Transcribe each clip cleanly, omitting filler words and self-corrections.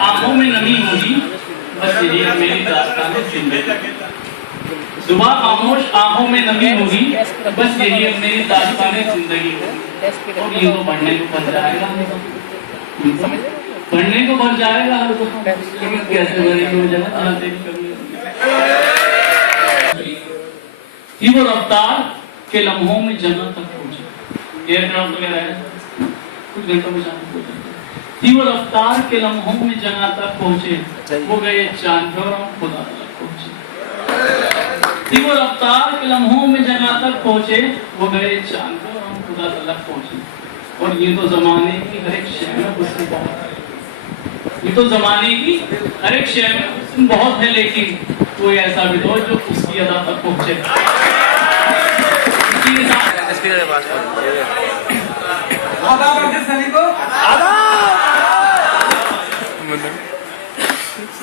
आंखों में नमी होगी, बस यही है मेरी दास्तान जिंदगी। सुबह खामोश आंखों में नमी होगी, बस यही है मेरी दास्तान जिंदगी। और ये तो बढ़ने को बढ़ जाएगा, बढ़ने को बढ़ जाएगा, लेकिन कैसे बढ़ेगी वो जगह थी वो रफ्तार के लम्हों में जगह तक पहुंचे। एयरक्राफ्ट वगैरह है, कुछ घंटों में जाने पहुंचे। थी वो रफ्तार के लम्हों में जगह तक पहुंचे, वो गए चांद पर और खुदा तक पहुंचे। थी वो रफ्तार के लम्हों में जगह तक पहुंचे, वो गए चांद पर और खुदा तक पहुंचे। और ये तो जमाने की हर एक शय में हुस्न बहुत है, ये तो जमाने की हर एक शय में हुस्न बहुत है, लेकिन कोई ऐसा भी दो जो उसकी अदा तक पहुंचे।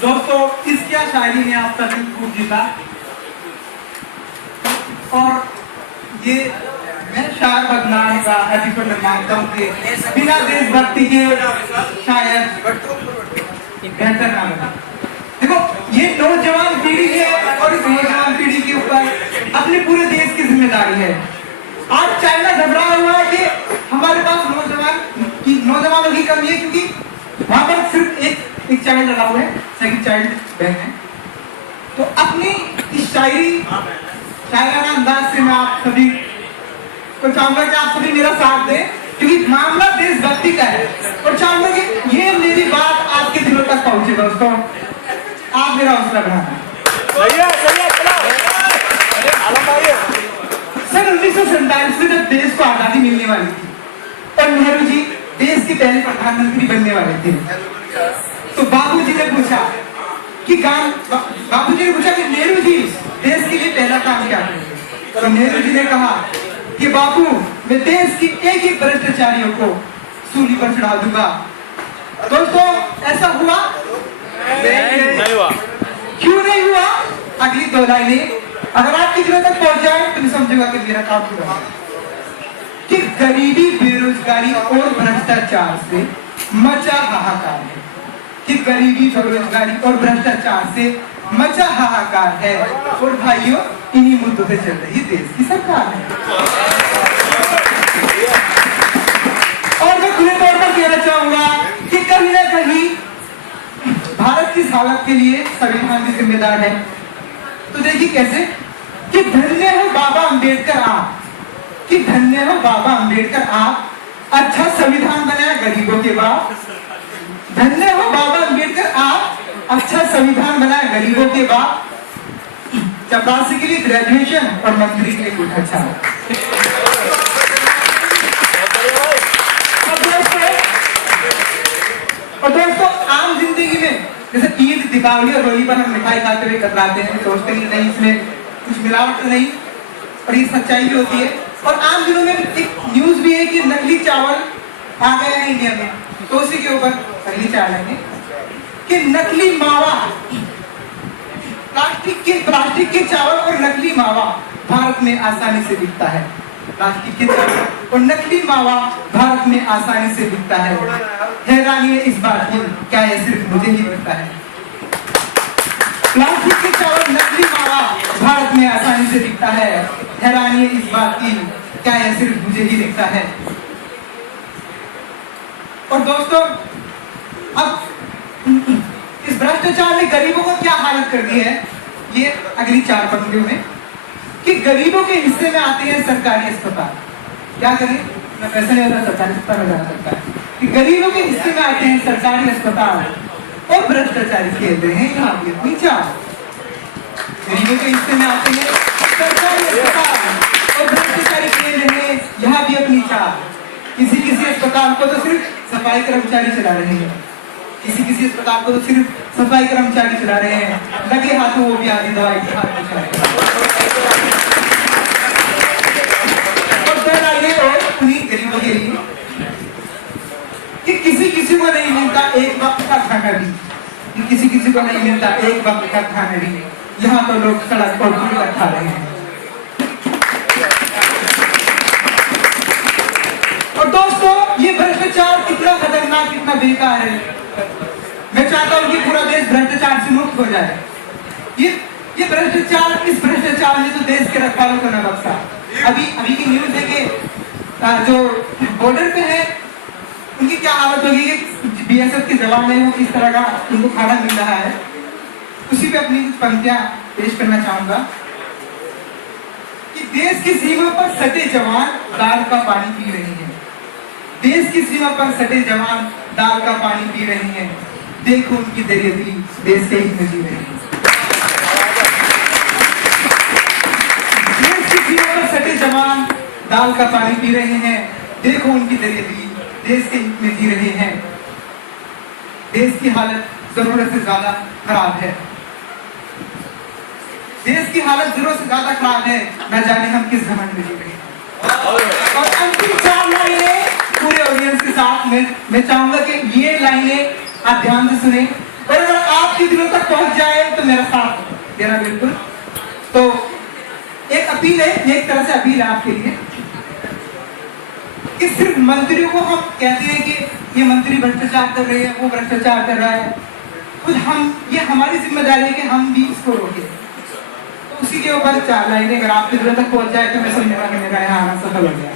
दोस्तों, इस क्या शायरी ने आप तक खूब जीता। और ये मैं शायर बदनाम का अधिकतर मानता हूँ कि बिना देशभक्ति के शायर बेहतर ना बना। देखो, ये नौजवान पीढ़ी है और इस नौजवान पीढ़ी के ऊपर अपने पूरे देश की जिम्मेदारी है। आज चाइना घबरा हुआ है कि हमारे पास नौजवानों की कमी है, क्योंकि वहां पर सिर्फ एक चाइल्ड लगा हुआ है, सेकंड चाइल्ड बहन है। तो अपनी इस शायराना अंदाज से मैं आप सभी को चाहूंगा कि आप सभी मेरा साथ दें, क्योंकि मामला देशभक्ति का है और चाहूंगा कि ये मेरी बात आपके दिलों तक पहुंचे। दोस्तों, आप मेरा हौसला बढ़ाना। सन 1947 में जब देश को आजादी मिलने वाली थी और नेहरू जी देश के पहले प्रधानमंत्री बनने वाले थे, तो बाबूजी ने पूछा कि नेहरू जी देश के लिए पहला काम क्या करेंगे। तो नेहरू जी ने कहा कि बाबू, मैं देश की एक एक भ्रष्टाचारियों को सूली पर चढ़ा दूंगा। दोस्तों, ऐसा हुआ? नहीं हुआ। क्यों नहीं हुआ? अगली दो लाइनें अगर आपकी दिलों तक पहुंच जाए तो समझेगा कि मेरा काम पूरा। कि गरीबी, बेरोजगारी और भ्रष्टाचार से मचा हाहाकार है, कि गरीबी, बेरोजगारी और भ्रष्टाचार से मचा हाहाकार है। और भाइयों, इन्हीं मुद्दों पे चल रही देश की सरकार है। और मैं खुले तौर पर कहना चाहूंगा कि कहीं ना कहीं भारत की हालत के लिए संविधान भी जिम्मेदार है। तो देखिए कैसे कि धन्य हो बाबा अंबेडकर आप, कि धन्य हो बाबा अंबेडकर आप, अच्छा संविधान बनाया गरीबों के बाप। धन्य हो बाबा अंबेडकर आप, अच्छा संविधान बनाया गरीबों के बाप। चपरासी के लिए ग्रेजुएशन और मंत्री के लिए कुछ अच्छा। और दोस्तों, आम जिंदगी में जैसे ईद, दीपावली और होली पर हम मिठाई खाते हुए कतराते हैं, सोचते हैं नहीं इसमें कुछ मिलावट नहीं, और ये सच्चाई भी होती है। और आम दिनों में एक न्यूज भी है कि नकली चावल आ गया है इंडिया में, तो उसी के ऊपर अगली चावल है कि नकली मावा, प्लास्टिक के चावल और नकली मावा भारत में आसानी से बिकता है। प्लास्टिक के चावल और नकली मावा भारत में आसानी से बिकता है। हैरानी है इस बात की, क्या ये सिर्फ मुझे ही बिकता है? प्लास्टिक के चावल, नकली मावा भारत में आसानी से बिकता है। हैरानी है इस बात की, क्या ये सिर्फ मुझे ही दिखता है? और दोस्तों, अब इस भ्रष्टाचार ने गरीबों को क्या हालत कर दी है, ये अगली 4 पंक्तियों में, कि गरीबों के हिस्से में आते हैं सरकारी अस्पताल। क्या करें, ना पैसा नहीं होता, सरकारी अस्पताल में जा सकता है, कि गरीबों के हिस्से में आते हैं सरकारी अस्पताल और भ्रष्टाचारी खेल रहे हैं यहाँ भी अपनी चाल। गरीबों के हिस्से में आते हैं सरकारी अस्पताल और भ्रष्टाचारी खेल रहे हैं यहाँ भी अपनी चाल। किसी अस्पताल को तो सिर्फ सफाई कर्मचारी चला रहे हैं, किसी अस्पताल को तो सिर्फ सफाई कर्मचारी चला रहे हैं, लगे हाथों वो भी आधी दवाई के हाथ में चला रहे हैं। और उन्हीं गरीबों के लिए कि किसी को नहीं मिलता एक वक्त का खाना भी, कि किसी को नहीं मिलता एक वक्त का खाना भी, यहाँ तो लोग सड़क पर भूख खा रहे हैं। और दोस्तों, ये भ्रष्टाचार कितना खतरनाक, कितना बेकार है। मैं चाहता हूँ कि पूरा देश भ्रष्टाचार से मुक्त हो जाए। ये भ्रष्टाचार, इस भ्रष्टाचार ने तो देश के रखवालों को न बख्शा। अभी की न्यूज है कि जो बॉर्डर पे है उनकी क्या हालत होगी कि बीएसएफ के जवान है वो किस तरह का उनको खाना मिल रहा है। उसी पे अपनी कुछ पंक्तियां पेश करना चाहूंगा कि देश की सीमा पर सटे जवान दाल का पानी पी रहे हैं। देश की सीमा पर सटे जवान दाल का पानी पी रहे हैं। देखो उनकी दरियादिली देश के हित में जी रही है। देश की सीमा पर सटे जवान दाल का पानी पी रहे हैं। देखो उनकी दरियादिली देश के हित में जी रहे हैं। देश की हालत जरूरत से ज्यादा खराब है। देश की हालत जरूरत से ज्यादा खराब है। न जाने हम किस घमंड में जी रहे हैं। और अंतिम 4 लाइनें पूरे ऑडियंस के साथ मैं चाहूंगा कि ये लाइनें आप ध्यान से सुने और अगर आपके दिलों तक पहुंच जाए तो मेरा साथ देना बिल्कुल। तो एक अपील है, एक तरह से अपील है आपके लिए कि सिर्फ मंत्रियों को हम कहते हैं कि ये मंत्री भ्रष्टाचार कर रहे हैं, वो भ्रष्टाचार कर रहा है, खुद हम, ये हमारी जिम्मेदारी है कि हम भी इसको रोकें। तो उसी के ऊपर 4 लाइनें अगर आपके दिलों तक पहुंच जाए तो मैं समझूंगा कि मेरा यहाँ आना सफल हो गया।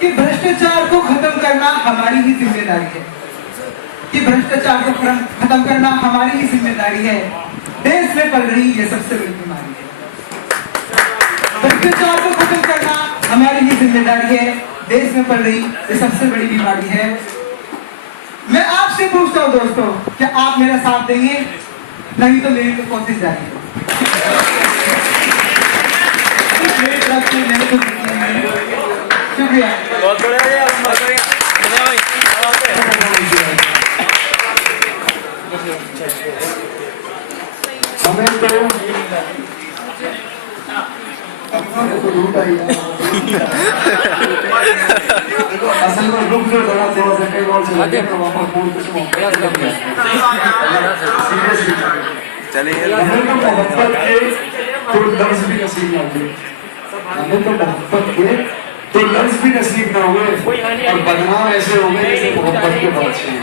कि भ्रष्टाचार को खत्म करना हमारी ही जिम्मेदारी है। कि भ्रष्टाचार को खत्म करना हमारी ही जिम्मेदारी है। देश में पल रही ये सबसे बड़ी बीमारी है। भ्रष्टाचार को खत्म करना हमारी ही जिम्मेदारी है। देश में पल रही ये सबसे बड़ी बीमारी है। मैं आपसे पूछता हूँ दोस्तों, क्या आप मेरा साथ देंगे? नहीं तो मेरी तो कोशिश जारी है। शुक्रिया। बहुत बढ़िया, बहुत बढ़िया। असल में रुक जो थोड़ा थोड़ा सेकंड और चलेंगे तो वहाँ पर पूर्ण कुछ मौका चलिए हमें तो मोहब्बत के तो लफ्ज भी नसीब ना हुए। हमें तो मोहब्बत के तो लफ्ज भी नसीब ना हुए और बदनाम ऐसे हो गए जैसे मोहब्बत के बादशाह।